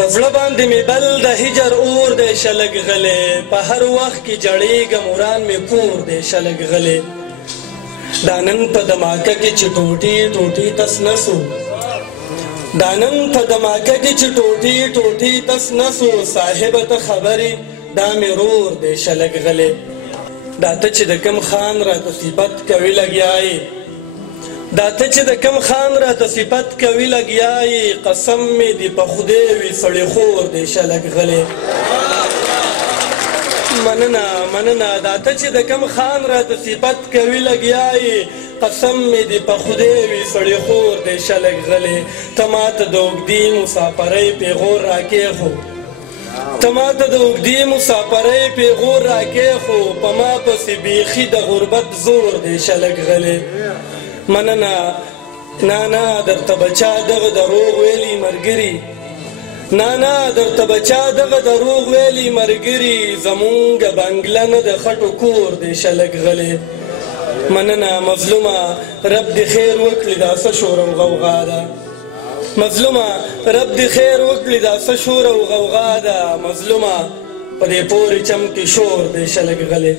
پزړه باندې مې بل د هجر اور دی شلګ غلی په هر وخت کې جړېږم وران مې کور دی شلګ غلی دا نن په دماکه کې چې ټوټې ټوټې تس نسو دا نن په دماکه کې چې ټوټې ټوټې تس نسو صاحبه ته خبرې دا مې رور دی شلګ غلی دا ته چې د کم خان راته صفت کوي لګیایې دا ته چې د کم خان راته صفت کوي لګیایې قسم مې دې په خدای وي سړی خور دی شلګ غلی مننه مننه دا ته چې د کم خان راته صفت کوي لګیایې قسم مې دې په خدای وي سړی خور دی شلګ غلی ته ماته د اوږدې مسافرۍ پیغور راکېښو ته ماته د اوږدې مسافرۍ پیغور راکېښو په ما پسې بیخي د غربت زور دی شلګ غلی مننه نه درته بچا دغه دروغ ویلي ملګري نه درته بچا دغه دروغ ویلي ملګري زمونږ بنګله نه د خټو کور دی شلګ غلی مننه مظلومه رب دې خیر وکړي دا څه شور او غوغا ده مظلومه رب دې خیر وکړي دا څه شور او غوغا ده مظلومه په دې پورې چم کې شور دی شلګ غلی